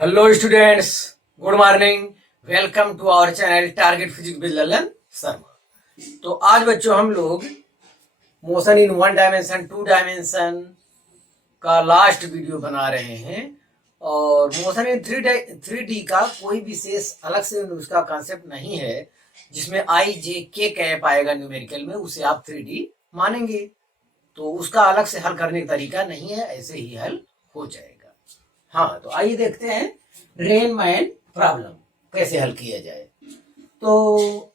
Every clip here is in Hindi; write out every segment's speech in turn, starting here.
Hello students, good morning. Welcome to our channel target physics with Lallan Sharma. तो आज बच्चों हम लोग motion in one dimension, two dimension का लास्ट वीडियो बना रहे हैं। और मोशन इन थ्री डी का कोई विशेष अलग से उसका कॉन्सेप्ट नहीं है जिसमें आई जे के कैप आएगा न्यूमेरिकल में, उसे आप 3D मानेंगे। तो उसका अलग से हल करने का तरीका नहीं है, ऐसे ही हल हो जाएगा। हाँ, तो आइए देखते हैं रेन मैन प्रॉब्लम कैसे हल किया जाए। तो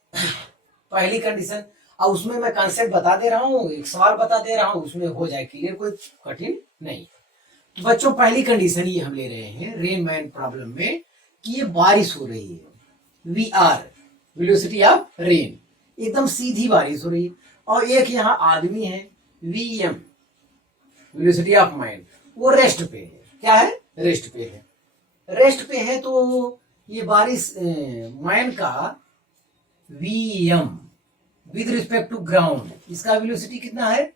पहली कंडीशन, अब उसमें मैं कॉन्सेप्ट बता दे रहा हूँ, एक सवाल बता दे रहा हूँ, उसमें हो जाए क्लियर, कोई कठिन नहीं। तो बच्चों पहली कंडीशन ये हम ले रहे हैं रेन मैन प्रॉब्लम में कि ये बारिश हो रही है। V R velocity of rain, एकदम सीधी बारिश हो रही है। और एक यहाँ आदमी है, V M velocity of man, वो रेस्ट पे है। क्या है? रेस्ट पे है। रेस्ट पे है तो ये बारिश मैन का V M with respect to ground, इसका वेलोसिटी कितना है?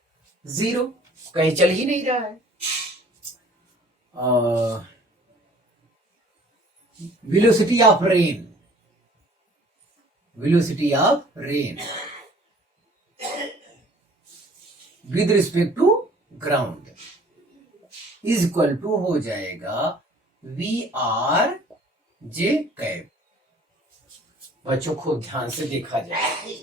0, कहीं चल ही नहीं रहा है। Velocity of rain, velocity of rain with respect to ground is equal to हो जाएगा वी आर जे कैप। बच्चों को ध्यान से देखा जाए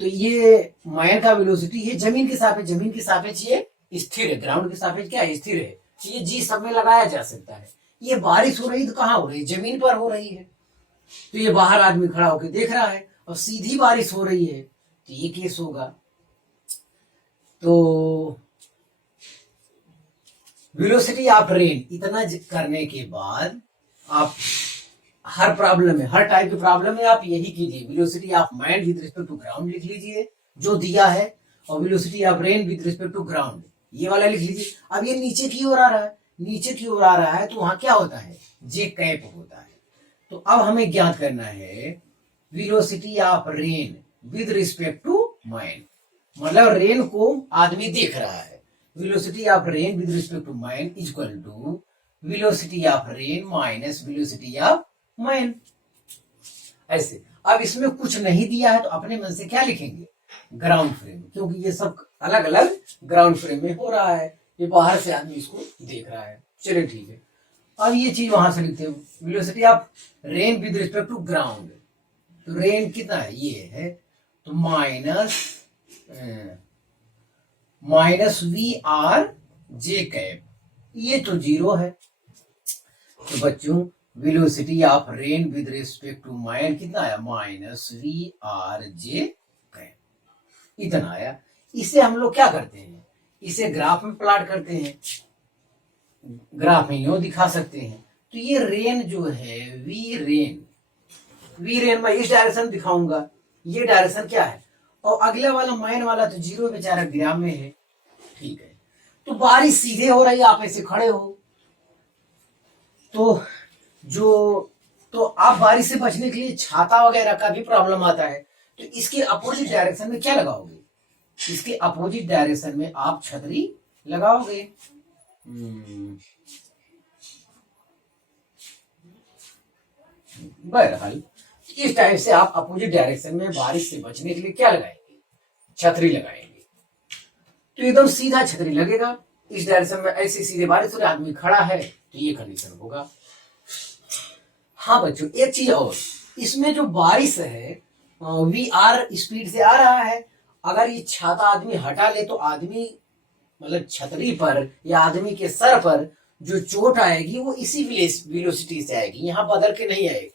तो ये मैन का वेलोसिटी है जमीन के सापेक्ष ये स्थिर है, ग्राउंड के सापेक्ष क्या है? स्थिर है। तो ये जी सब में लगाया जा सकता है। ये बारिश हो रही तो कहाँ हो रही है? जमीन पर हो रही है। तो ये बाहर आदमी खड़ा होकर देख रहा है और सीधी बारिश हो रही है, तो ये केस होगा। तो वेलोसिटी ऑफ रेन इतना करने के बाद आप हर प्रॉब्लम में, हर टाइप की प्रॉब्लम में आप यही कीजिए, velocity of man with respect to ground लिख लीजिए जो दिया है, और velocity of rain with respect to ground ये वाला लिख लीजिए। अब ये नीचे की ओर आ रहा है, नीचे की ओर आ रहा है तो वहां क्या होता है? जे कैप होता है। तो अब हमें ज्ञात करना है velocity of rain with respect to man, मतलब रेन को आदमी देख रहा है। Velocity of rain with respect to man is equal to velocity of rain minus velocity of man. ऐसे अब इसमें कुछ नहीं दिया है तो अपने मन से क्या लिखेंगे? ग्राउंड फ्रेम, क्योंकि ये सब अलग अलग ग्राउंड फ्रेम में हो रहा है, ये बाहर से आदमी इसको देख रहा है। चलिए ठीक है, अब ये चीज वहां से लिखते हैं, velocity of rain with respect to ground. तो रेन कितना है? ये है, तो minus V R J cap, ये तो 0 है। तो बच्चों velocity of rain with respect to man कितना आया? Minus V R J cap, इतना आया। इसे हम लोग क्या करते हैं? इसे ग्राफ में प्लॉट करते हैं, ग्राफ में यूं दिखा सकते हैं। तो ये रेन जो है वी रेन मैं इस डायरेक्शन दिखाऊंगा, ये डायरेक्शन क्या है? और अगले वाला माइन वाला तो 0 बेचारा ग्राम में है। ठीक है, तो बारिश सीधे हो रही है, आप ऐसे खड़े हो तो जो तो आप बारिश से बचने के लिए छाता वगैरह का भी प्रॉब्लम आता है, तो इसके अपोजिट डायरेक्शन में क्या लगाओगे? इसके अपोजिट डायरेक्शन में आप छतरी लगाओगे। बहरहाल इस टाइप से आप अपोजिट डायरेक्शन में बारिश से बचने के लिए क्या लगाएंगे? छतरी लगाएंगे। तो एकदम सीधा छतरी लगेगा इस डायरेक्शन में, ऐसे सीधे बारिश हो रही, आदमी खड़ा है, तो ये कंडीशन होगा। हाँ बच्चों, एक चीज और, इसमें जो बारिश है वी आर स्पीड से आ रहा है, अगर ये छाता आदमी हटा ले तो आदमी मतलब छतरी पर या आदमी के सर पर जो चोट आएगी वो इसी वेलोसिटी से आएगी, यहां बदल के नहीं आएगी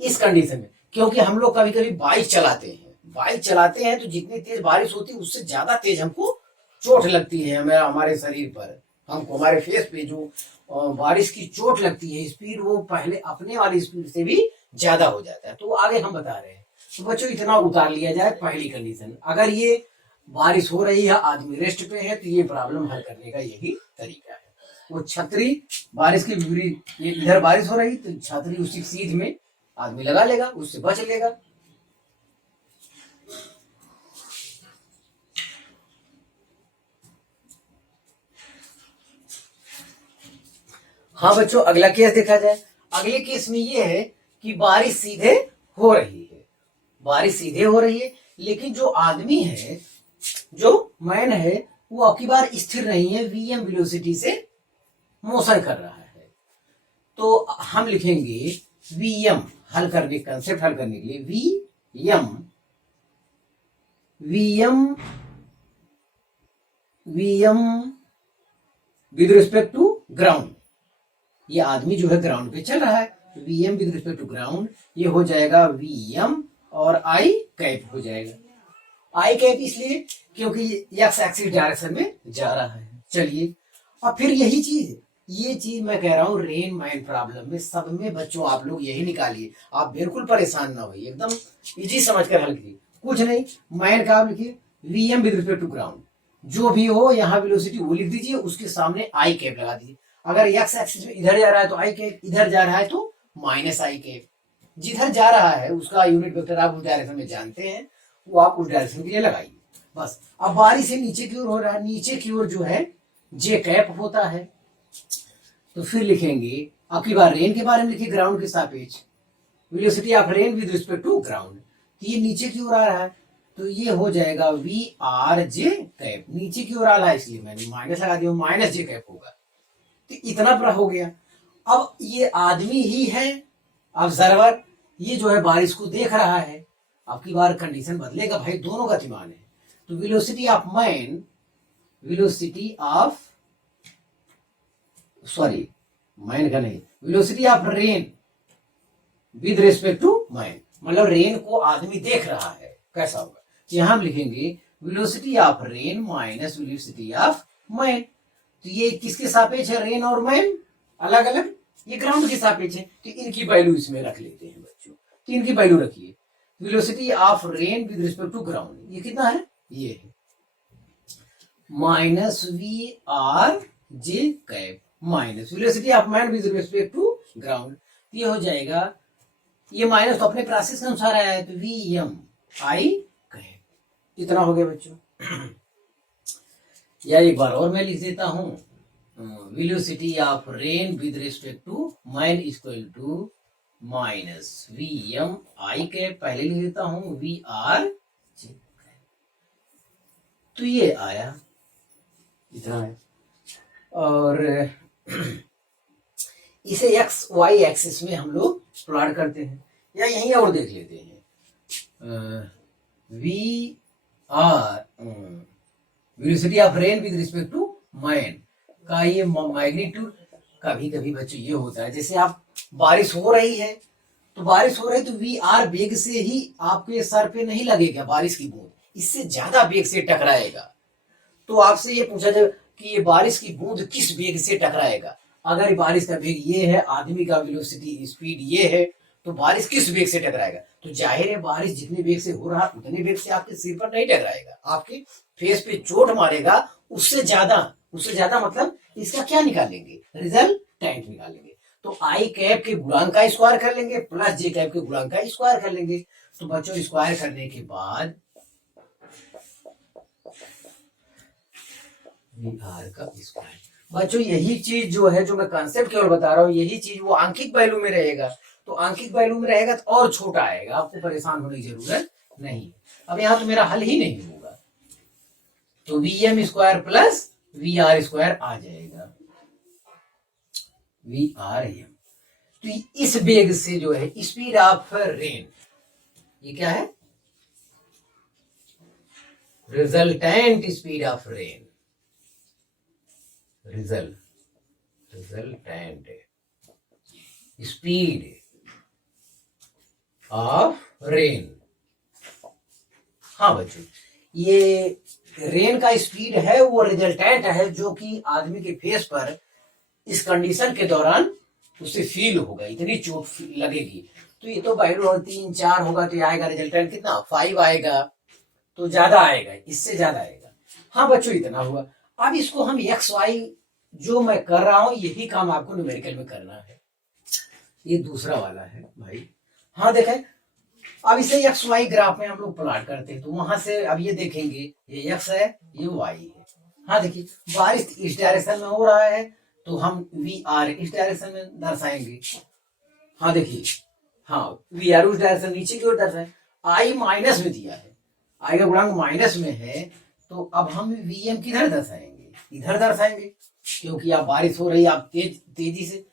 इस कंडीशन में। क्योंकि हम लोग कभी कभी बाइक चलाते हैं तो जितनी तेज बारिश होती है उससे ज्यादा तेज हमको चोट लगती है हमारे शरीर पर, हमको हमारे फेस पे जो बारिश की चोट लगती है, स्पीड वो पहले अपने वाली स्पीड से भी ज्यादा हो जाता है। तो आगे हम बता रहे हैं। तो बच्चों इतना उतार लिया जाए पहली कंडीशन, अगर ये बारिश हो रही है, आदमी रेस्ट पे है, तो ये प्रॉब्लम हल करने का यही तरीका है। वो छतरी बारिश की विपरीत, ये इधर बारिश हो रही तो छतरी उसी सीध में आदमी लगा लेगा, उससे बच लेगा। हाँ बच्चों, अगला केस देखा जाए। अगले केस में ये है कि बारिश सीधे हो रही है, बारिश सीधे हो रही है, लेकिन जो आदमी है, जो मैन है, वो अब की बार स्थिर नहीं है, वीएम वेलोसिटी से मोशन कर रहा है। तो हम लिखेंगे वीएम, हल करने, कंसेप्ट हल करने के लिए VM VM VM with respect to ground. ये आदमी जो है ग्राउंड पे चल रहा है, VM with respect to ground, ये हो जाएगा वीएम और आई कैप हो जाएगा। आई कैप इसलिए क्योंकि एक्स एक्सिस डायरेक्शन में जा रहा है। चलिए, और फिर यही चीज, ये चीज मैं कह रहा हूं रेन माइन प्रॉब्लम में सब में बच्चों आप लोग यही निकालिए, आप बिल्कुल परेशान ना होइए, एकदम इजी समझकर हल कीजिए। कुछ नहीं, माइन का आप लिखिए VM with respect to ground, जो भी हो यहाँ वेलोसिटी वो लिख दीजिए, उसके सामने आई कैप लगा दीजिए। अगर एक्स एक्सिस में इधर जा रहा है तो आई कैप, इधर जा रहा है तो माइनस आई कैप। जिधर जा रहा है उसका यूनिट वेक्टर आप उस डायरेक्शन में जानते हैं, वो आप उस डायरेक्शन के लिए लगाइए बस। अब बारिश से नीचे की ओर हो रहा है, नीचे की ओर जो है जे कैप होता है, तो फिर लिखेंगे, अब की बार रेन के बारे में लिखिए ग्राउंड के सापेक्ष, velocity of rain with respect to ground. तो ये नीचे की ओर आ रहा है, तो ये हो जाएगा वी आर जे कैप, नीचे की ओर आ रहा है इसलिए मैंने माइनस लगा दिया, माइनस जे कैप होगा। तो इतना बड़ा हो गया। अब ये आदमी ही है ऑब्जर्वर, ये जो है बारिश को देख रहा है। अब की बार कंडीशन बदलेगा भाई, दोनों गतिमान है, तो velocity of man, velocity of, sorry man का नहीं, velocity of rain with respect to man, मतलब रेन को आदमी देख रहा है, कैसा होगा। यहां हम लिखेंगे velocity of rain minus velocity of man. तो ये किसके सापेक्ष है, रेन और मैन अलग अलग, ये ग्राउंड के सापेक्ष है, तो इनकी वैल्यू इसमें रख लेते हैं बच्चों। तो इनकी वैल्यू रखिए, velocity of rain with respect to ground ये कितना है, ये है minus V R J cap minus velocity of man with respect to ground, ये हो जाएगा, ये माइनस तो अपने प्रोसेस के अनुसार आया है, तो वी एम आई कैप, इतना हो गया बच्चों। या एक बार और मैं लिख देता हूं, velocity of rain with respect to man equal to minus V M I cap, पहले लिख देता हूं वी आर, तो ये आया, इतना है। और इसे एक्स वाई एक्सिस में हम लोग प्लॉट करते हैं, या यहीं और देख लेते हैं, V R velocity of rain with respect to man का ये मैग्नीट्यूड, कभी कभी बच्चों ये होता है, जैसे आप बारिश हो रही है, तो बारिश हो रही है तो वी आर वेग से ही आपके सर पे नहीं लगेगा, बारिश की बूंद इससे ज्यादा वेग से टकराएगा। तो आपसे ये पूछा जाए कि ये बारिश की बूंद किस वेग से टकराएगा, अगर बारिश का वेग ये है, आदमी का वेलोसिटी स्पीड ये है, तो बारिश किस वेग से टकराएगा। तो जाहिर है बारिश जितने वेग से हो रहा है उतने वेग से आपके सिर पर नहीं टकराएगा, आपके फेस पे चोट मारेगा, उससे ज्यादा मतलब इसका क्या निकालेंगे, रिजल्टेंट निकालेंगे। तो आई कैप के गुणांक का स्क्वायर कर लेंगे प्लस जे कैप के गुणांक का स्क्वायर कर लेंगे। तो बच्चों स्क्वायर करने के बाद आर का स्क्वायर, बच्चों यही चीज जो है, जो मैं कंसेप्ट केवल बता रहा हूँ, यही चीज वो आंकिक वैल्यू में रहेगा। तो आंकिक वैल्यू में रहेगा तो और छोटा आएगा, आपको परेशान होने की जरूरत नहीं। अब यहाँ तो मेरा हल ही नहीं होगा, तो V M square plus V R square आ जाएगा, वी आर एम। तो इस वेग से जो है स्पीड ऑफ रेन, ये क्या है, resultant speed of rain, resultant speed of rain. हाँ बच्चों, ये रेन का स्पीड है, वो रिजल्टेंट है जो कि आदमी के फेस पर इस कंडीशन के दौरान उसे फील होगा, इतनी चोट लगेगी। तो ये तो वैल्यू 3 4 होगा, तो आएगा रिजल्टेंट कितना 5 आएगा, तो ज्यादा आएगा, इससे ज्यादा आएगा। हाँ बच्चों इतना हुआ। अब इसको हम एक्स वाई जो मैं कर रहा हूं यही काम आपको न्यूमेरिकल में करना है, ये दूसरा वाला है भाई। हाँ देखें, अब इसे एक्स वाई ग्राफ में हम लोग प्लॉट करते हैं, तो वहां से अब ये देखेंगे, ये एक्स है ये वाई है। हाँ देखिए बारिश इस डायरेक्शन में हो रहा है, तो हम वी आर इस डायरेक्शन में दर्शाएंगे। हाँ देखिए, हाँ वी आर उस डायरेक्शन नीचे की ओर दर्शाए। आई माइनस में दिया है, आई का गुणांक माइनस में है, तो अब हम वी एम किधर दर्शाएंगे, इधर दर्शाएंगे, क्योंकि आप बारिश हो रही है, आप तेजी से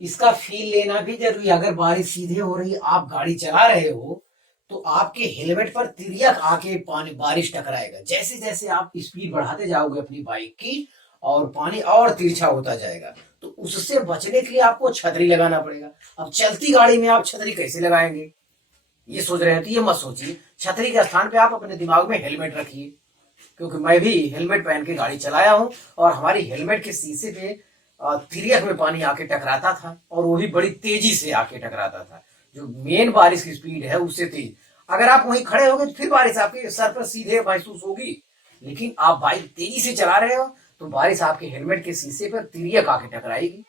इसका फील लेना भी जरूरी है। अगर बारिश सीधे हो रही है, आप गाड़ी चला रहे हो, तो आपके हेलमेट पर तिर्यक आके पानी बारिश टकराएगा। जैसे जैसे आप स्पीड बढ़ाते जाओगे अपनी बाइक की, और पानी और तिरछा होता जाएगा, तो उससे बचने के लिए आपको छतरी लगाना पड़ेगा। अब चलती गाड़ी में आप छतरी कैसे लगाएंगे, ये सोच रहे हैं तो ये मत सोचिए। छतरी के स्थान पे आप अपने दिमाग में हेलमेट रखिए, क्योंकि मैं भी हेलमेट पहन के गाड़ी चलाया हूं, और हमारी हेलमेट के शीशे पे तिर्यक में पानी आके टकराता था, और वो भी बड़ी तेजी से आके टकराता था। जो मेन बारिश की स्पीड है उससे तेज। अगर आप वहीं खड़े होगे तो फिर बारिश आपके सर पर सीधे महसूस होगी, लेकिन आप बाइक तेजी से चला रहे हो तो बारिश आपके हेलमेट के शीशे पर तिर्यक आके टकराएगी।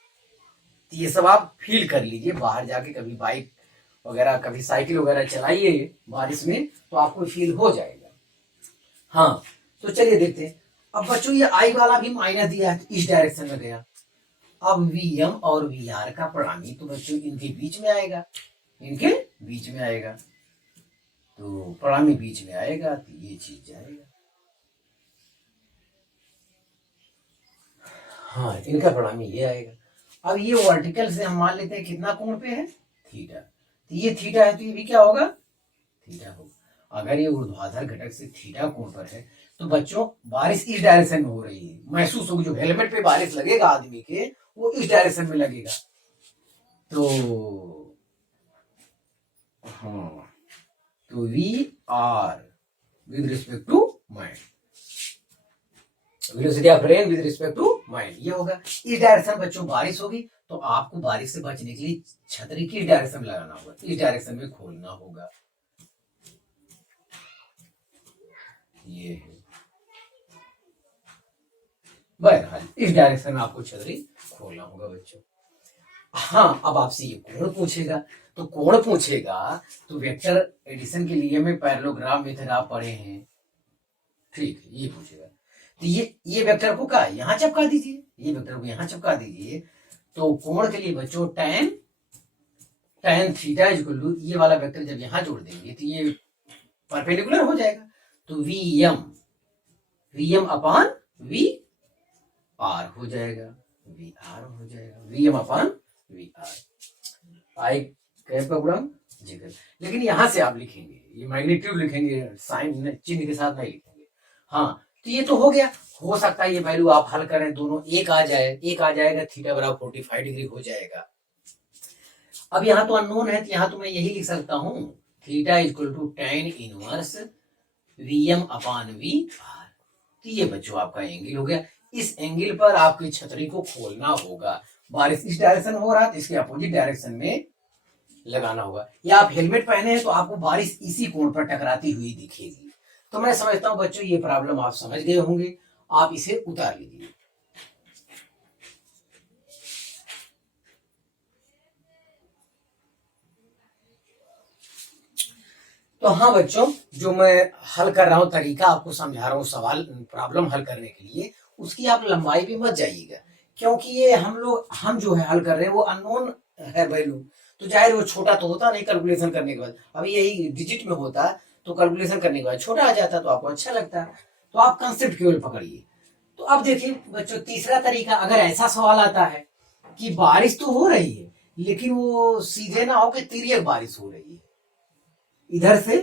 तो ये सब आप फील कर लीजिए। बाहर जाके कभी बाइक वगैरह, कभी साइकिल वगैरह चलाइए बारिश में, तो आपको फील हो जाएगा। हाँ, तो चलिए देखते हैं। अब बच्चों ये आई वाला भी माइनस दिया है, तो इस डायरेक्शन में गया। अब वी एम और वी आर का परिणामी तो बच्चों इनके बीच में आएगा, इनके बीच में आएगा, तो परिणामी बीच में आएगा, तो ये चीज जाएगा। हाँ, इनका परिणामी ये आएगा। अब ये वर्टिकल से हम मान लेते हैं कितना कोण पे है, थीटा। तो ये थीटा है, तो ये भी क्या होगा, थीटा होगा। अगर ये ऊर्ध्वाधर घटक से थीटा कोण पर है, तो बच्चों बारिश इस डायरेक्शन में हो रही है, महसूस होगी। जो हेलमेट पे बारिश लगेगा आदमी के, वो इस डायरेक्शन में लगेगा। तो हाँ, तो V R with respect to man, velocity of rain with respect to man, ये होगा। इस डायरेक्शन बच्चों बारिश होगी, तो आपको बारिश से बचने के लिए छतरी किस डायरेक्शन में लगाना होगा, इस डायरेक्शन में खोलना होगा। ये है, बहरहाल इस डायरेक्शन में आपको छतरी खोलना होगा बच्चों। हाँ, अब आपसे ये कोण पूछेगा, तो कोण पूछेगा तो वेक्टर एडिशन के लिए में पैरेललोग्राम मेथड आप पढ़े हैं, ठीक है, ये पूछेगा। तो ये वेक्टर को क्या यहाँ चिपका दीजिए, ये वेक्टर को यहाँ चिपका दीजिए। तो कोण के लिए बच्चों tan थीटा इक्वल टू, ये वाला वेक्टर जब यहाँ जोड़ देंगे तो ये परपेंडिकुलर हो जाएगा। तो V M upon V R हो जाएगा, वी आर हो जाएगा, V M upon V R. I cap का गुणांक जी, लेकिन यहां से आप लिखेंगे, ये मैग्नीट्यूड लिखेंगे, साइन चिन्ह के साथ नहीं लिखेंगे। हाँ, तो ये तो हो गया। हो सकता है ये वैल्यू आप हल करें, दोनों एक आ जाए, एक आ जाएगा, थीटा बराबर 45 डिग्री हो जाएगा। अब यहाँ तो अननोन है, तो यहाँ तो मैं यही लिख सकता हूँ, theta equal to tan inverse V M upon V R. तो ये बच्चों आपका एंगल हो गया। इस एंगल पर आपकी छतरी को खोलना होगा। बारिश इस डायरेक्शन हो रहा है, तो इसके अपोजिट डायरेक्शन में लगाना होगा। या आप हेलमेट पहने हैं तो आपको बारिश इसी कोण पर टकराती हुई दिखेगी। तो मैं समझता हूं बच्चों ये प्रॉब्लम आप समझ गए होंगे, आप इसे उतार लीजिए। तो हाँ बच्चों, जो मैं हल कर रहा हूं तरीका आपको समझा रहा हूं, सवाल प्रॉब्लम हल करने के लिए, उसकी आप लंबाई पे मत जाइएगा, क्योंकि ये हम जो है हल कर रहे हैं वो अननोन है वैल्यू। तो जाहिर वो छोटा तो होता नहीं कैलकुलेशन करने के बाद, अभी यही डिजिट में होता तो कैलकुलेशन करने के बाद छोटा आ जाता, तो आपको अच्छा लगता। तो आप कंसेप्ट केवल पकड़िए। तो अब देखिए बच्चों, तीसरा तरीका, अगर ऐसा सवाल आता है कि बारिश तो हो रही है, लेकिन वो सीधे ना हो कि तिर्यक बारिश हो रही है, इधर से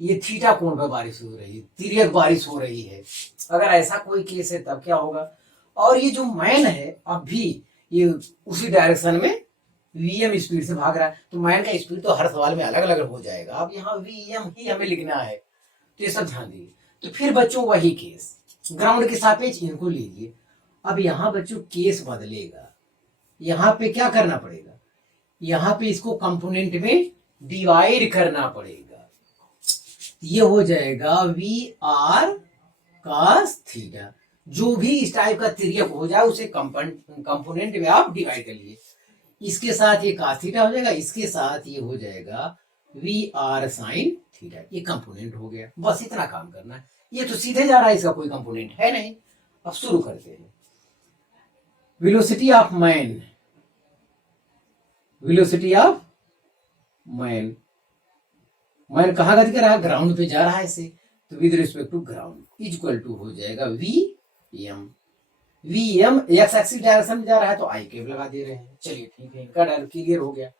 ये थीटा कोण पर बारिश हो रही है, तिर्यक बारिश हो रही है, अगर ऐसा कोई केस है तब क्या होगा। और ये जो मैन है अब भी ये उसी डायरेक्शन में वीएम स्पीड से भाग रहा है, तो मैन का स्पीड तो हर सवाल में अलग अलग हो जाएगा। अब यहाँ वीएम ही हमें लिखना है, तो ये सब ध्यान दीजिए। तो फिर बच्चों वही केस, ग्राउंड के सापेक्ष इनको लीजिए। अब यहाँ बच्चों केस बदलेगा, यहाँ पे क्या करना पड़ेगा, यहाँ पे इसको कंपोनेंट में डिवाइड करना पड़ेगा। ये हो जाएगा वी आर cos थीटा। जो भी इस टाइप का तिर्यक हो जाए उसे कंपोनेंट में आप डिवाइड कर लीजिए। इसके साथ ये cos थीटा हो जाएगा, इसके साथ ये हो जाएगा वी आर साइन थीटा। ये कंपोनेंट हो गया, बस इतना काम करना है। ये तो सीधे जा रहा है, इसका कोई कंपोनेंट है नहीं। अब शुरू करते हैं। Velocity of man, velocity of man, man कहाँ गति कर रहा है, ग्राउंड पे जा रहा है ऐसे, तो with respect to ground equal to हो जाएगा V M. V M X axis direction में जा रहा है तो आई कैप लगा दे रहे हैं। चलिए ठीक है, इनका डायरेक्ट क्लियर हो गया।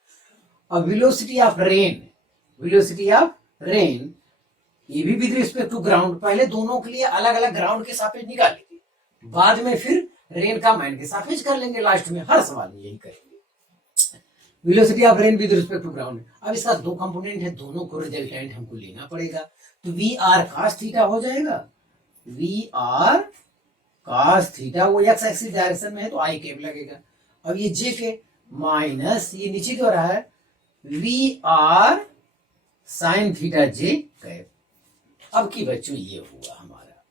अब velocity of rain, velocity of rain ये भी विद रिस्पेक्ट टू ग्राउंड, पहले दोनों के लिए अलग अलग ग्राउंड के सापेक्ष निकालेंगे, बाद में फिर रेन का मैन के सापेक्ष कर लेंगे, लास्ट में हर सवाल में यही करेंगे। Velocity of rain with respect to ground, अब इसका दो कंपोनेंट है, दोनों को रिजल्टेंट हमको लेना पड़ेगा, तो वी आर कॉस थीटा हो जाएगा, वी आर कॉस थीटा, वो एक्स एक्सिस डायरेक्शन में है तो आई कैप लगेगा। अब ये जे के माइनस ये नीचे क्यों रहा है, V R sine theta J cap. अब की बच्चों ये हुआ हमारा,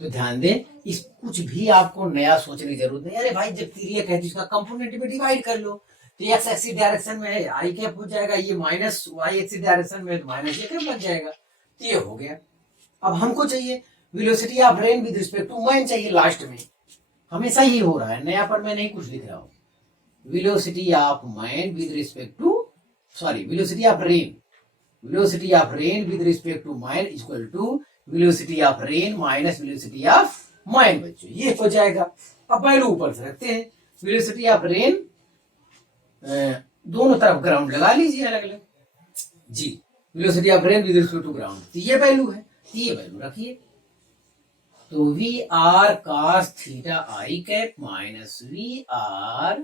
तो ध्यान दें, इस कुछ भी आपको नया सोचने की जरूरत नहीं। अरे भाई जब तिर्यक है तो इसका कंपोनेंट में डिवाइड कर लो, तो एक्स एक्सिस डायरेक्शन में है आई कैप हो जाएगा, ये माइनस वाई एक्सिस डायरेक्शन में है तो माइनस ए कैप लग जाएगा, तो ये हो गया। अब हमको चाहिए velocity of rain with respect to man चाहिए लास्ट में, हमेशा ही हो रहा है, नया पर मैं नहीं कुछ लिख रहा हूँ। Velocity of man with respect to, sorry velocity of rain, velocity of rain with respect to mine is equal to velocity of rain minus velocity of mine। बच्चों ये हो जाएगा। अब वैल्यू ऊपर से रखते हैं, velocity of rain दोनों तरफ ग्राउंड लगा लीजिए अलग अलग जी, velocity of rain with respect to ground, तो ये वैल्यू है, ये वैल्यू रखिए, तो V R cos theta I cap minus V R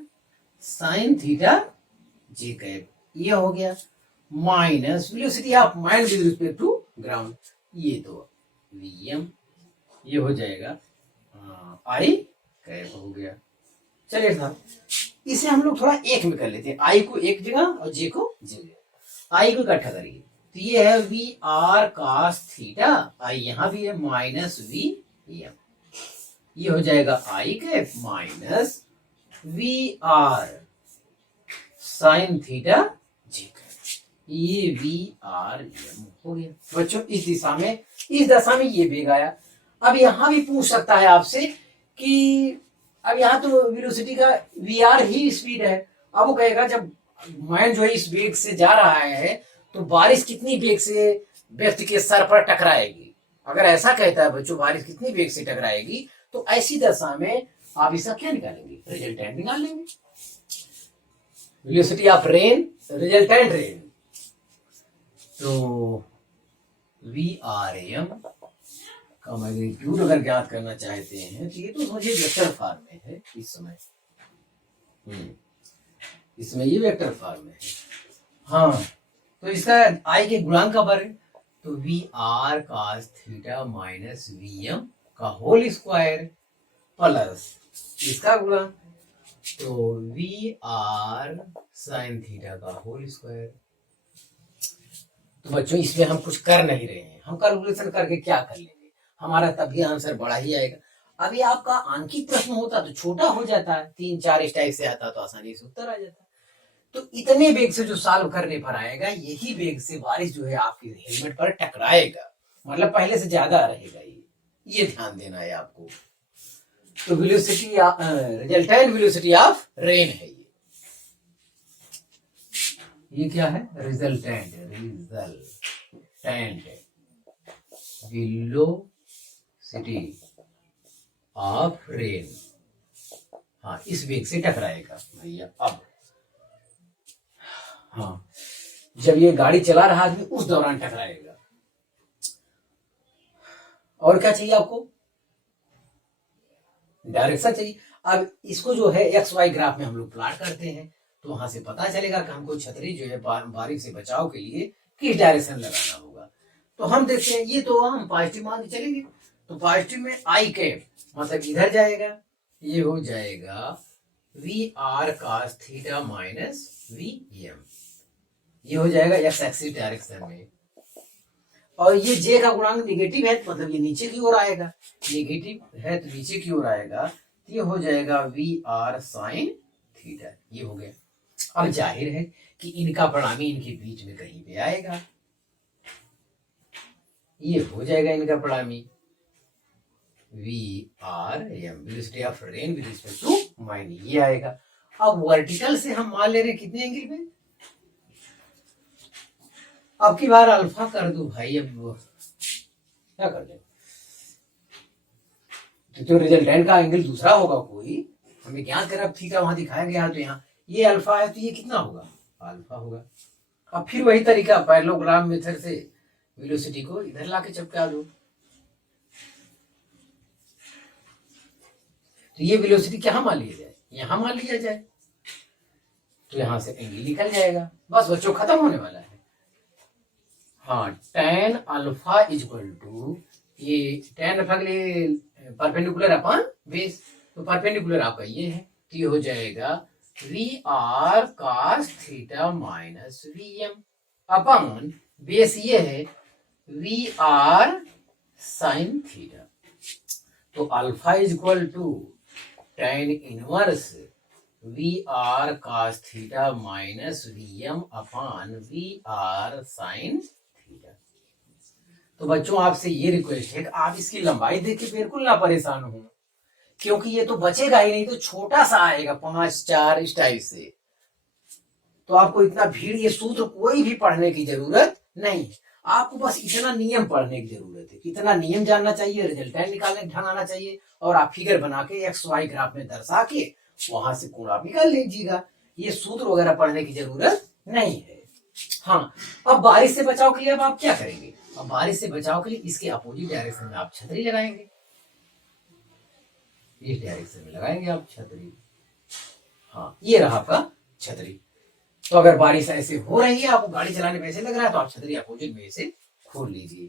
sine theta J cap, ये हो गया, minus velocity of man with respect to ground, ये तो वी एम, ये हो जाएगा आई कैप हो गया। चलिए साहब इसे हम लोग थोड़ा एक में कर लेते हैं, आई को एक जगह और जे को जगह, आई को इकट्ठा करिए, तो ये है V R cos theta, I यहाँ भी है माइनस वी एम, ये हो जाएगा I cap minus V R sine theta J cap, ये वी आर एम हो गया। बच्चों इस दिशा में, इस दशा में ये वेग आया। अब यहां भी पूछ सकता है आपसे कि अब यहाँ तो वेलोसिटी का वी आर ही स्पीड है, अब वो कहेगा जब मैन जो है इस वेग से जा रहा है तो बारिश कितनी वेग से व्यक्ति के सर पर टकराएगी। अगर ऐसा कहता है बच्चों बारिश कितनी वेग से टकराएगी, तो ऐसी दशा में आप इसका क्या निकालेंगे, रिजल्टेंट निकाल लेंगे। Velocity of rain, resultant rain, तो वी आर एम का मैग्नीट्यूड अगर ज्ञात करना चाहते हैं तो ये तो मुझे वेक्टर फॉर्म में है इस समय, इसमें ये वेक्टर फॉर्म में है। हाँ तो इसका आई के गुणांक का बारे, तो V R cos theta minus V M का होल स्क्वायर प्लस इसका गुणांक, तो वी आर साइन थीटा का होल स्क्वायर। तो बच्चों इसमें हम कुछ कर नहीं रहे हैं, हम कैलकुलेशन करके क्या कर लेंगे, हमारा तभी आंसर बड़ा ही आएगा। अभी आपका आंकिक प्रश्न होता तो छोटा हो जाता है, 3-4 इस टाइप से आता तो आसानी से उत्तर आ जाता। तो इतने वेग से जो सॉल्व करने पर आएगा, यही वेग से बारिश जो है आपके हेलमेट पर टकराएगा, मतलब पहले से ज्यादा रहेगा, ये ध्यान देना है आपको। तो velocity resultant velocity of rain है ये क्या है, resultant, resultant velocity of rain, हाँ इस वेग से टकराएगा भैया। अब हाँ जब ये गाड़ी चला रहा आदमी उस दौरान टकराएगा। और क्या चाहिए आपको, डायरेक्शन चाहिए। अब इसको जो है एक्स वाई ग्राफ में हम लोग प्लॉट करते हैं, तो वहां से पता चलेगा कि हमको छतरी जो है बारिश से बचाव के लिए किस डायरेक्शन लगाना होगा। तो हम देखते हैं, ये तो हम पॉजिटिव मान के चलेंगे, तो पॉजिटिव में आई कैप मतलब इधर जाएगा, ये हो जाएगा V R cos theta minus V M, ये हो जाएगा एक्स एक्सिस डायरेक्शन में। और ये जे का गुणांक निगेटिव है मतलब ये नीचे की ओर आएगा, निगेटिव है तो नीचे की ओर आएगा, ये हो जाएगा वी आर साइन थीटा, ये हो गया। अब जाहिर है कि इनका परिणामी इनके बीच में कहीं पे आएगा, ये हो जाएगा इनका परिणामी VRM, velocity of rain with respect to mine, ये आएगा। अब वर्टिकल से हम मान ले रहे हैं कितने एंगल पे, अब की बार अल्फा कर दो भाई, अब क्या कर दो, तो रिजल्टेंट का एंगल दूसरा होगा कोई, हमें ज्ञात कर, अब थीटा वहां दिखाया गया, तो यहाँ ये अल्फा है तो ये कितना होगा, अल्फा होगा। अब फिर वही तरीका पैरेललोग्राम मेथड से वेलोसिटी को इधर लाके चिपका दो, तो ये वेलोसिटी क्या मान लिया जाए, यहां मान लिया जाए, तो यहां से एंगल निकल जाएगा, बस बच्चों खत्म होने वाला है। हाँ, tan अल्फा इक्वल टू, ये tan अल्फा के लिए परपेंडिकुलर अपॉन बेस, तो परपेंडिकुलर आपका ये है, तो ये हो जाएगा VR cos theta minus VM upon base ये है VR sin थीटा, तो alpha is equal to tan inverse VR cos theta minus VM upon VR sin theta. तो बच्चों आपसे ये रिक्वेस्ट है कि आप इसकी लंबाई देख के बिल्कुल ना परेशान हो, क्योंकि ये तो बचेगा ही नहीं, तो छोटा सा आएगा 5-4 इस टाइप से, तो आपको इतना भीड़ ये सूत्र कोई भी पढ़ने की जरूरत नहीं, आपको बस इतना नियम पढ़ने की जरूरत है, इतना नियम जानना चाहिए, रिजल्टेंट निकालने का ढंग आना चाहिए, और आप फिगर बना के XY ग्राफ में दर्शा के वहां से कोण आप निकाल लीजिएगा, ये सूत्र वगैरह पढ़ने की जरूरत नहीं है। हाँ, अब बारिश से बचाव के लिए अब आप क्या करेंगे, अब बारिश से बचाव के लिए इसके अपोजिट डायरेक्शन में आप छतरी लगाएंगे, इस डायरेक्शन में लगाएंगे आप छतरी, हाँ ये रहा आपका छतरी। तो अगर बारिश ऐसे हो रही है, आपको गाड़ी चलाने में ऐसे लग रहा है, तो आप छतरी अपोजिट में इसे खोल लीजिए।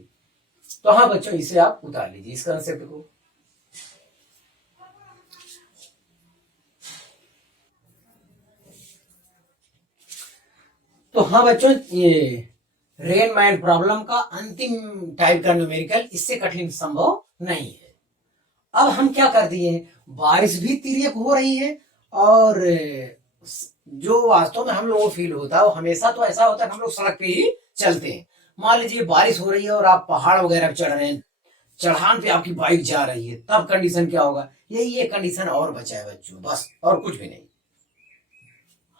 तो हाँ बच्चों, इसे आप उतार लीजिए इस कंसेप्ट को। तो हाँ बच्चों, ये रेन माइंड प्रॉब्लम का अंतिम टाइप का न्यूमेरिकल, इससे कठिन संभव नहीं है। अब हम क्या कर दिए, बारिश भी तिर्यक हो रही है, और जो वास्तव में हम लोगों को फील होता है वो हमेशा तो ऐसा होता है कि हम लोग सड़क पे ही चलते हैं। मान लीजिए बारिश हो रही है और आप पहाड़ वगैरह पे चढ़ रहे हैं, चढ़ान पे आपकी बाइक जा रही है, तब कंडीशन क्या होगा, ये कंडीशन और बचा है बच्चों, बस और कुछ भी नहीं।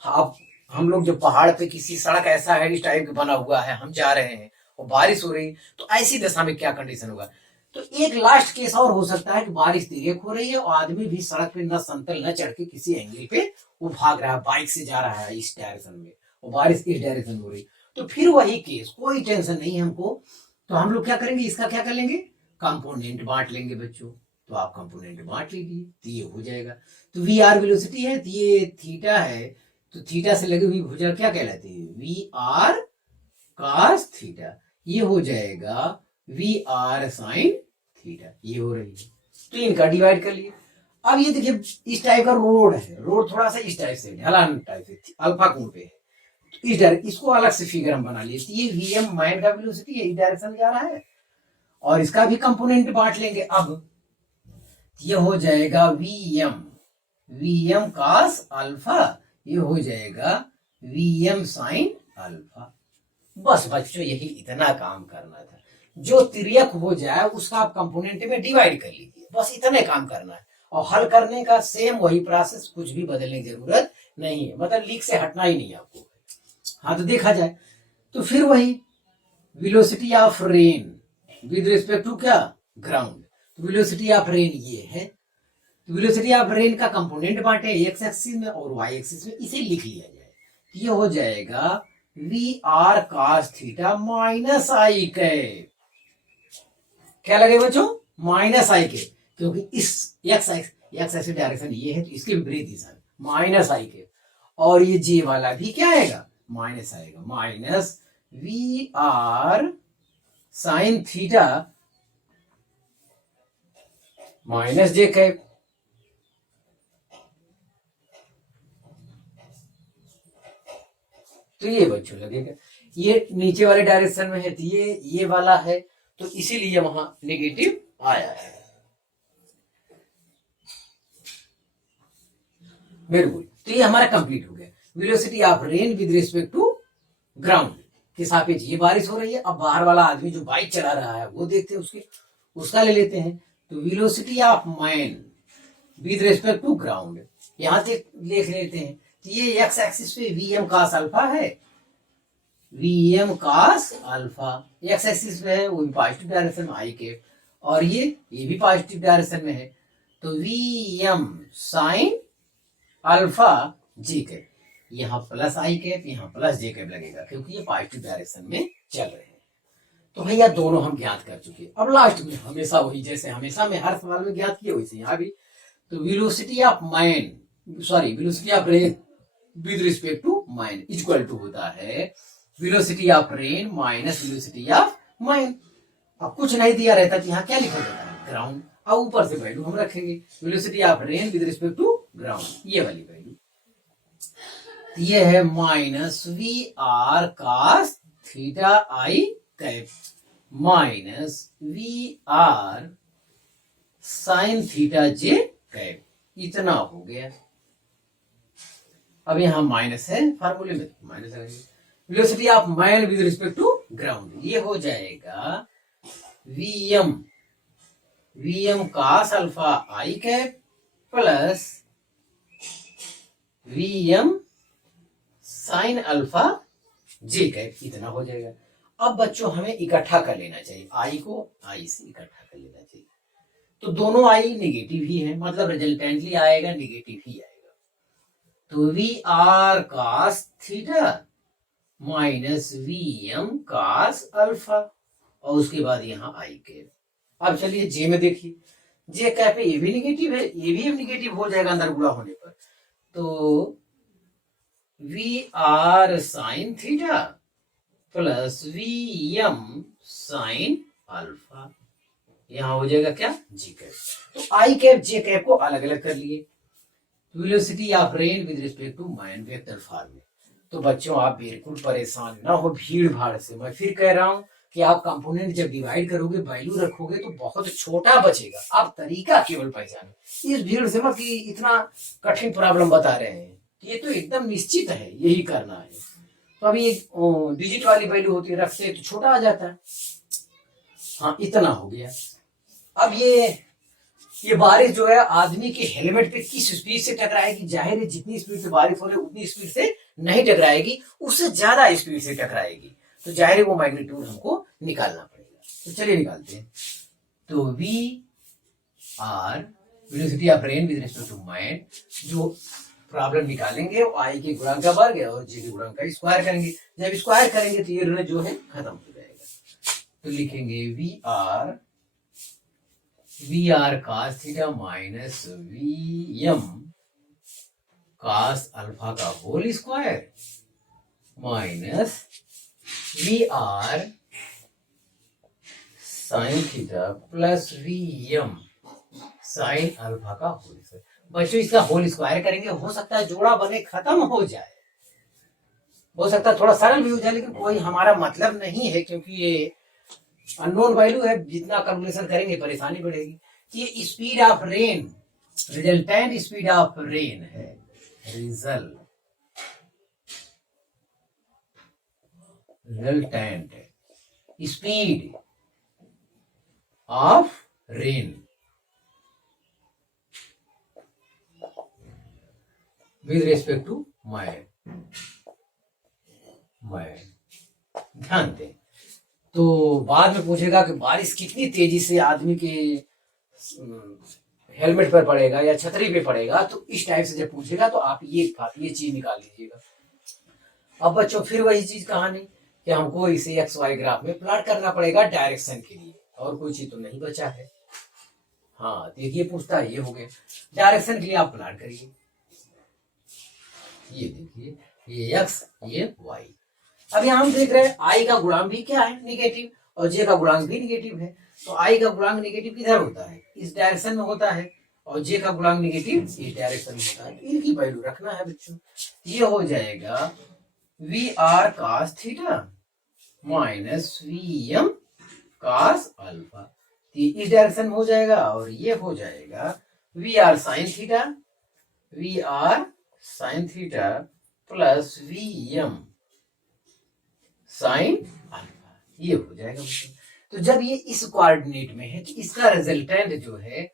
आप हम लोग जो पहाड़ पे किसी सड़क ऐसा है इस टाइप का बना हुआ है, हम जा रहे हैं और बारिश हो रही, तो ऐसी दशा में क्या कंडीशन होगा। तो एक लास्ट केस और हो सकता है कि बारिश तिर्यक हो रही है और आदमी भी सड़क पे न समतल न चढ़ के किसी एंगल पे वो भाग रहा है, बाइक से जा रहा है इस डायरेक्शन में, और बारिश इस डायरेक्शन हो रही, तो फिर वही केस, कोई टेंशन नहीं हमको। तो हम लोग क्या करेंगे, इसका क्या कर लेंगे, कंपोनेंट बांट लेंगे बच्चों। तो आप कंपोनेंट बांट लीजिए, तो ये हो जाएगा। तो VR वेलोसिटी है, तो ये थीटा है, तो थीटा से लगी हुई भुजा क्या कहलाती है, VR cos थीटा, ये हो जाएगा VR sin थीटा, ये हो रही है। तो इनका डिवाइड कर लिए। अब ये देखिए इस टाइप का रोड है, रोड थोड़ा सा इस टाइप से ढलान टाइप से अल्फा कोण पे है, तो इस डायरेक्शन, इसको अलग से फिगर हम बना लिए, तो ये VM माइंड का वेलोसिटी है, इस डायरेक्शन में जा रहा है, और इसका भी कंपोनेंट बांट लेंगे। अब ये हो जाएगा VM cos अल्फा, ये हो जाएगा VM sin अल्फा। बस बच्चों यही इतना काम करना था, जो तिर्यक हो जाए उसका आप कंपोनेंट में डिवाइड कर लीजिए, बस इतने काम करना है, और हल करने का सेम वही प्रोसेस, कुछ भी बदलने की जरूरत नहीं है, मतलब लीक से हटना ही नहीं आपको। हाँ, तो देखा जाए तो फिर वही velocity of rain with respect to क्या, ग्राउंड, तो वेलोसिटी ऑफ रेन ये है, तो वेलोसिटी ऑफ रेन का कंपोनेंट बांटे x एक्सिस में और y एक्सिस में, इसे लिख लिया जाए, ये हो जाएगा VR cos theta minus I के, क्या लगे बच्चों, माइनस I के, क्योंकि इस x एक्सिस डायरेक्शन ये है, तो इसके विपरीत दिशा में माइनस I के, और ये J वाला भी क्या आएगा, माइनस आएगा, minus VR sin theta minus J cap. तो ये बच्चों लगेगा, ये नीचे वाले डायरेक्शन में है, तो ये वाला है, तो इसीलिए वहां नेगेटिव आया है। बिल्कुल, तो ये हमारा कंप्लीट हो गया, velocity of rain with respect to ground के सापेक्ष ये बारिश हो रही है। अब बाहर वाला आदमी जो बाइक चला रहा है वो देखते हैं, उसका ले लेते हैं, तो velocity of man with respect to ground, यहां से देख लेते हैं। तो ये एक्स एक्सिस पे वीएम कास अल्फा है, VM cos alpha X axis पे है, वो भी पॉजिटिव डायरेक्शन में आई कैप, और ये भी पॉजिटिव डायरेक्शन में है। तो वीएम साइन अल्फा जी कैप, यहाँ प्लस आई कैप, यहाँ प्लस जे कैप लगेगा, क्योंकि ये पॉजिटिव डायरेक्शन में चल रहे हैं। तो भैया दोनों हम ज्ञात कर चुके। अब लास्ट में हमेशा वही, जैसे हमेशा में हर सवाल में ज्ञात किए वैसे यहाँ भी। तो velocity of velocity of rain with respect to mine equal to होता है velocity of rain minus velocity of mine. अब कुछ नहीं दिया रहता तो यहाँ क्या लिखा जाता है, ग्राउंड। अब ऊपर से वैल्यू हम रखेंगे velocity of rain with respect to ground, ये वाली वैल्यू। ये है minus V R cos theta I cap minus V R sine theta J cap, इतना हो गया। अब यहां माइनस है, फार्मूले में माइनस लगाएंगे। Velocity of man with respect to ground, ये हो जाएगा V M cos alpha I cap plus V M sine alpha J cap, इतना हो जाएगा। अब बच्चों हमें इकट्ठा कर लेना चाहिए, आई को आई से इकट्ठा कर लेना चाहिए। तो दोनों आई नेगेटिव ही है, मतलब रिजल्टेंटली आएगा नेगेटिव ही आएगा। तो V R cos theta minus V M cos alpha, और उसके बाद यहाँ आई कैप। अब चलिए जे में देखिए, जे कैप है, ये भी निगेटिव है, ये भी निगेटिव हो जाएगा अंदर गुणा होने पर। तो V R sine theta plus V M sine alpha, यहां हो जाएगा क्या, जी कैप। तो आई कैप जे कैप को अलग अलग कर लिए। Velocity of rain with respect to man vector form में। तो बच्चों आप बिल्कुल परेशान ना हो भीड़ भाड़ से। मैं फिर कह रहा हूं कि आप कंपोनेंट जब डिवाइड करोगे, वैल्यू रखोगे तो बहुत छोटा बचेगा। आप तरीका केवल पहचानो, इस भीड़ से मत कि इतना कठिन प्रॉब्लम बता रहे हैं, ये तो एकदम निश्चित है यही करना है। तो अभी डिजिट वाली वैल्यू होती है, रखते तो छोटा आ जाता है। हाँ, इतना हो गया। अब ये बारिश जो है आदमी के हेलमेट पे किस स्पीड से टकराएगी, जाहिर है जितनी स्पीड से बारिश हो रही है उतनी स्पीड से नहीं टकराएगी, उससे ज्यादा स्पीड से टकराएगी। तो जाहिर है वो मैग्नीट्यूड हमको निकालना पड़ेगा। तो चलिए निकालते हैं। तो V R velocity of rain with respect to man, जो प्रॉब्लम निकालेंगे वो आई के गुणांक का वर्ग है और जे के गुणांक का स्क्वायर करेंगे। जब स्क्वायर करेंगे तो ये ऋण जो है खत्म हो जाएगा। तो लिखेंगे V R cos theta minus V M cos alpha का whole square minus V R sine theta plus V M sine alpha का होल स्क्वायर। बच्चों इसका होल स्क्वायर करेंगे, हो सकता है जोड़ा बने खत्म हो जाए, हो सकता है थोड़ा सरल भी हो जाए, लेकिन कोई हमारा मतलब नहीं है, क्योंकि ये अननोन वैल्यू है। जितना कैलकुलेशन करेंगे परेशानी बढ़ेगी। ये speed of rain, resultant speed of rain है, resultant speed of rain with respect to man. ध्यान दें, तो बाद में पूछेगा कि बारिश कितनी तेजी से आदमी के हेलमेट पर पड़ेगा या छतरी पे पड़ेगा, तो इस टाइप से जब पूछेगा तो आप ये चीज निकाल लीजिएगा। अब बच्चों फिर वही चीज कहानी कि हमको इसे एक्स वाई ग्राफ में प्लॉट करना पड़ेगा डायरेक्शन के लिए, और कोई चीज तो नहीं बचा है। हाँ देखिए, पूछता है, ये हो गया डायरेक्शन के लिए आप प्लॉट करिए। ये देखिए, ये एक्स ये वाई। अब यहाँ हम देख रहे हैं आई का गुणांक भी क्या है, निगेटिव, और जे का गुणांक भी निगेटिव है। तो आई का गुणांक निगेटिव किधर होता है, इस डायरेक्शन में होता है, और जे का गुणांक निगेटिव इस डायरेक्शन में होता है। इनकी वैल्यू रखना है बच्चों। ये हो जाएगा V R cos theta minus V M cos alpha, इस डायरेक्शन में हो जाएगा, और ये हो जाएगा V R sine theta plus V M sine alpha, ये हो जाएगा। तो जब ये इस कोऑर्डिनेट में है तो इसका रिजल्टेंट जो है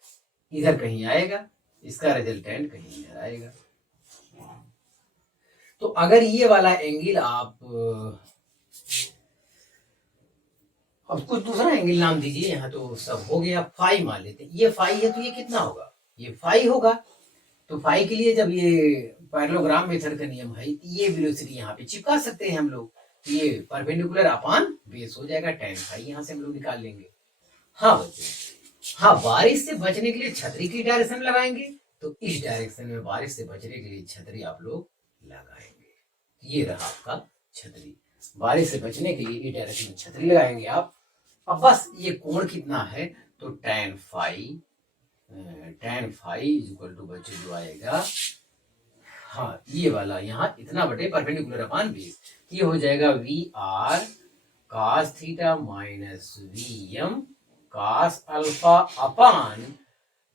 इधर कहीं आएगा, इसका रिजल्टेंट कहीं इधर आएगा। तो अगर ये वाला एंगल आप अब कुछ दूसरा एंगल नाम दीजिए, यहाँ तो सब हो गया, फाई मान लेते हैं। ये फाई है तो ये कितना होगा, ये फाई होगा। तो फाई के लिए जब ये पैरेललोग्राम मेथड का नियम है, ये वेलोसिटी यहाँ पे चिपका सकते हैं हम लोग, ये परपेंडिकुलर अपान बेस हो जाएगा, tan फाई यहाँ से हम लोग निकाल लेंगे। हाँ बच्चों, हाँ बारिश से बचने के लिए छतरी की डायरेक्शन लगाएंगे, तो इस डायरेक्शन में बारिश से बचने के लिए छतरी आप लोग लगाएंगे। ये रहा आपका छतरी, बारिश से बचने के लिए इस डायरेक्शन में छतरी लगाएंगे आप। अब बस ये कोण कितना है, तो tan phi is equal to बच्चे जो आएगा, हाँ ये वाला यहाँ इतना बटे परपेंडिकुलर अपान बेस, ये हो जाएगा V R cos theta minus V M cos alpha upon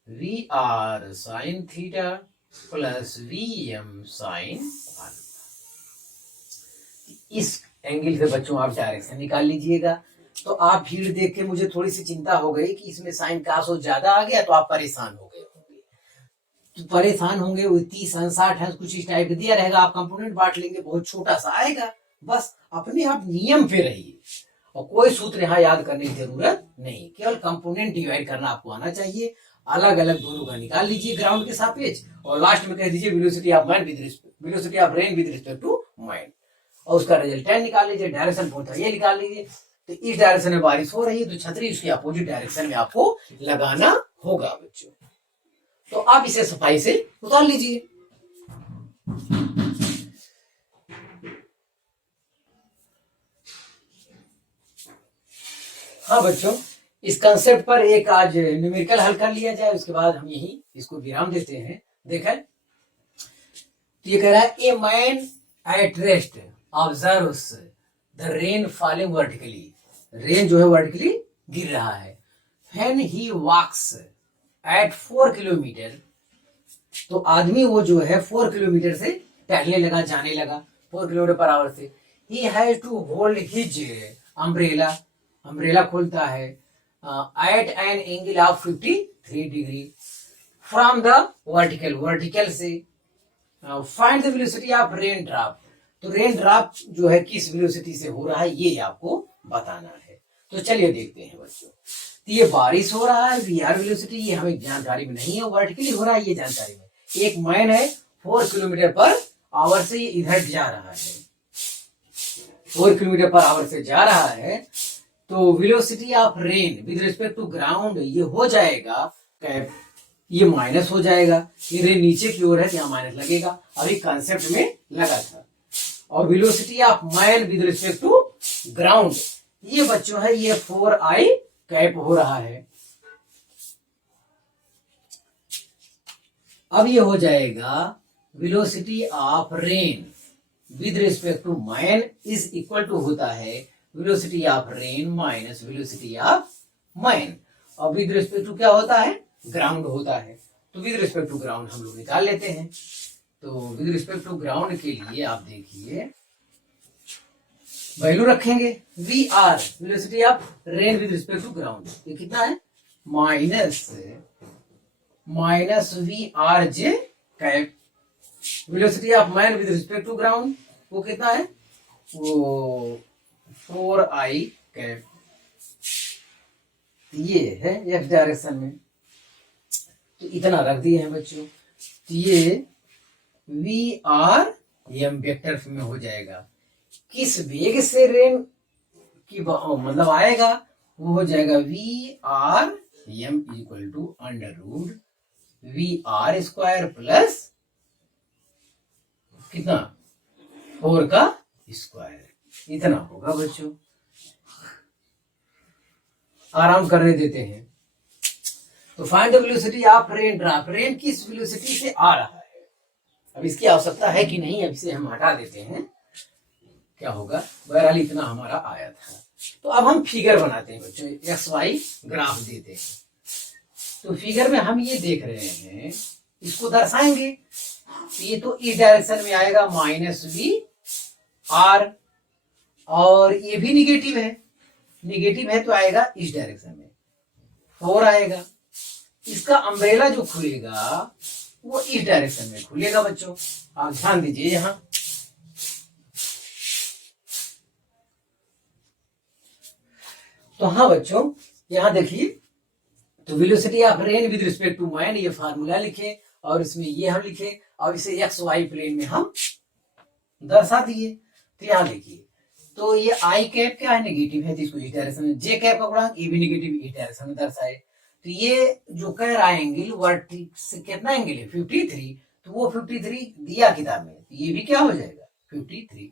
V R sine theta plus V M sine alpha. इस एंगल से बच्चों आप डायरेक्शन निकाल लीजिएगा। तो आप भीड़ देख के मुझे थोड़ी सी चिंता हो गई कि इसमें साइन कास ज्यादा आ गया, तो आप परेशान हो गए होंगे। तो परेशान होंगे, वो 30 60 है कुछ इस टाइप दिया रहेगा, आप कंपोनेंट बांट लेंगे, बहुत छोटा सा आएगा। बस अपने आप नियम पे रहिए और कोई सूत्र यहाँ याद करने की जरूरत नहीं, केवल कंपोनेंट डिवाइड करना आपको आना चाहिए। अलग अलग दोनों का निकाल लीजिए ग्राउंड के सापेक्ष, और लास्ट में कह दीजिए velocity of rain with respect to mind, और उसका रिजल्टेंट निकाल लीजिए, डायरेक्शन पहुंचा ये निकाल लीजिए। तो इस डायरेक्शन में बारिश हो रही है तो छतरी उसकी अपोजिट डायरेक्शन में आपको लगाना होगा बच्चों। तो आप इसे सफाई से उतार लीजिए। हाँ बच्चों, इस कंसेप्ट पर एक आज न्यूमेरिकल हल कर लिया जाए, उसके बाद हम यही इसको विराम देते हैं। देखें तो ये कह रहा है, a man at rest observes the rain falling vertically, rain जो है वर्टिकली गिर रहा है। When he walks at 4 kilometre, तो आदमी वो जो है 4 किलोमीटर से टहलने लगा, जाने लगा 4 किलोमीटर पर आवर से। He has to hold his umbrella, umbrella खोलता है at an angle of 53 degree from the vertical, vertical से। Find the velocity of rain drop, तो रेन ड्रॉप जो है किस वेलोसिटी से हो रहा है ये आपको बताना है। तो चलिए देखते हैं बच्चों। तो ये बारिश हो रहा है, वी आर वेलोसिटी ये हमें जानकारी में नहीं है, वर्टिकली हो रहा है ये जानकारी में। एक मैन है 4 किलोमीटर पर आवर से ये इधर जा रहा है, 4 किलोमीटर पर आवर से जा रहा है, तो velocity of rain with respect to ground ये हो जाएगा, ये माइनस हो जाएगा, ये रेन नीचे की ओर है यहाँ माइनस लगेगा, अभी कंसेप्ट में लगा था। और velocity of man with respect to ground ये बच्चों है ये 4i कैप हो रहा है। अब ये हो जाएगा velocity of rain with respect to man is equal to होता है velocity of rain minus velocity of man, और विद रिस्पेक्ट टू क्या होता है, ग्राउंड होता है। तो विद रिस्पेक्ट टू ग्राउंड हम लोग निकाल लेते हैं। तो विद रिस्पेक्ट टू ग्राउंड के लिए आप देखिए वैल्यू रखेंगे, V R velocity of rain with respect to ground, ये कितना है, minus V R J cap. Velocity of man with respect to ground वो कितना है, वो 4i कैप, ये है एक्स डायरेक्शन में। तो इतना रख दिए हैं बच्चों। तो ये वी आर एम वेक्टर में हो जाएगा, किस वेग से रेन की मतलब आएगा, वो हो जाएगा V R M equal to under root V R square plus कितना 4 का स्क्वायर, इतना होगा बच्चों। आराम करने देते हैं। तो find the velocity of rain drop, rain किस वेलोसिटी से आ रहा है, अब इसकी आवश्यकता है कि नहीं, अब इसे हम हटा देते हैं, क्या होगा, बहरहाल इतना हमारा आया था। तो अब हम फिगर बनाते हैं बच्चों, एक्स वाई ग्राफ देते हैं। तो फिगर में हम ये देख रहे हैं, इसको दर्शाएंगे, तो ये तो इस डायरेक्शन में आएगा माइनस वी आर, और ये भी निगेटिव है, नेगेटिव है तो आएगा इस डायरेक्शन में 4 आएगा। इसका अम्ब्रेला जो खुलेगा वो इस डायरेक्शन में खुलेगा बच्चों, आप ध्यान दीजिए यहां। तो हाँ बच्चों यहां देखिए, तो velocity of rain with respect to man ये फार्मूला लिखे और इसमें ये हम लिखे और इसे एक्स वाई प्लेन में हम दर्शा दिए। तो यहां देखिए, तो ये आई कैप क्या है, नेगेटिव है, तो इसको इस डायरेक्शन में, जे कैप का गुणांक ये भी नेगेटिव इस डायरेक्शन में दर्शाए। तो ये जो कह रहा है एंगल वर्टिक्स से कितना एंगल है 53, तो वो 53 दिया किताब में, तो ये भी क्या हो जाएगा 53।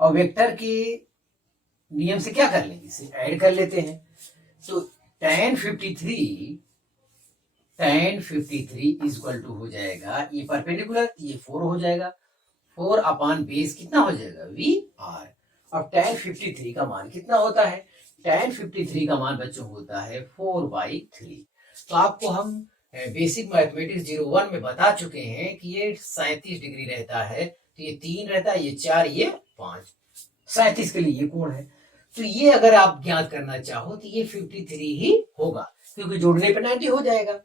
और वेक्टर के नियम से क्या कर लेंगे, इसे ऐड कर लेते हैं। तो tan 53 इक्वल टू हो जाएगा, ये परपेंडिकुलर ये 4 हो जाएगा, 4 अपान बेस कितना हो जाएगा वी आर। अब tan 53 का मान कितना होता है, tan 53 का मान बच्चों होता है 4/3। तो आपको हम बेसिक मैथमेटिक्स 01 में बता चुके हैं कि ये 37 डिग्री रहता है, तो ये 3 रहता है, ये 4, ये 5, 37 के लिए ये कोण है। तो ये अगर आप ज्ञात करना चाहो तो ये 53 ही होगा, क्योंकि जोड़ने पे 90 हो जाएगा।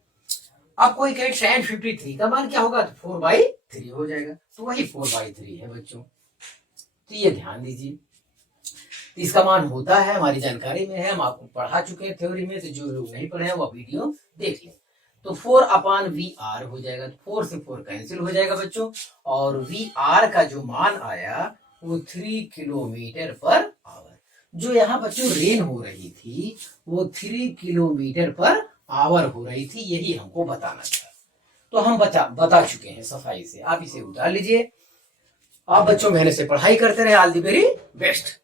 अब कोई कहे tan 53 का मान क्या होगा, तो 4/3 हो जाएगा, तो वही 4/3 है बच्चों। तो ये ध्यान दीजिए, तो इसका मान होता है, हमारी जानकारी में है, हम आपको पढ़ा चुके हैं थ्योरी में, तो जो लोग नहीं पढ़े हैं वो वीडियो देख लें। तो 4/VR हो जाएगा, तो 4 से 4 कैंसिल हो जाएगा बच्चों, और VR का जो मान आया वो 3 किलोमीटर पर आवर। जो यहाँ बच्चों रेन हो रही थी वो 3 किलोमीटर पर आवर हो रही थी, यही हमको बताना था। तो हम बता चुके हैं सफाई से, आप इसे उतार लीजिए। आप बच्चों मेहनत से पढ़ाई करते रहे, ऑल द वेरी बेस्ट।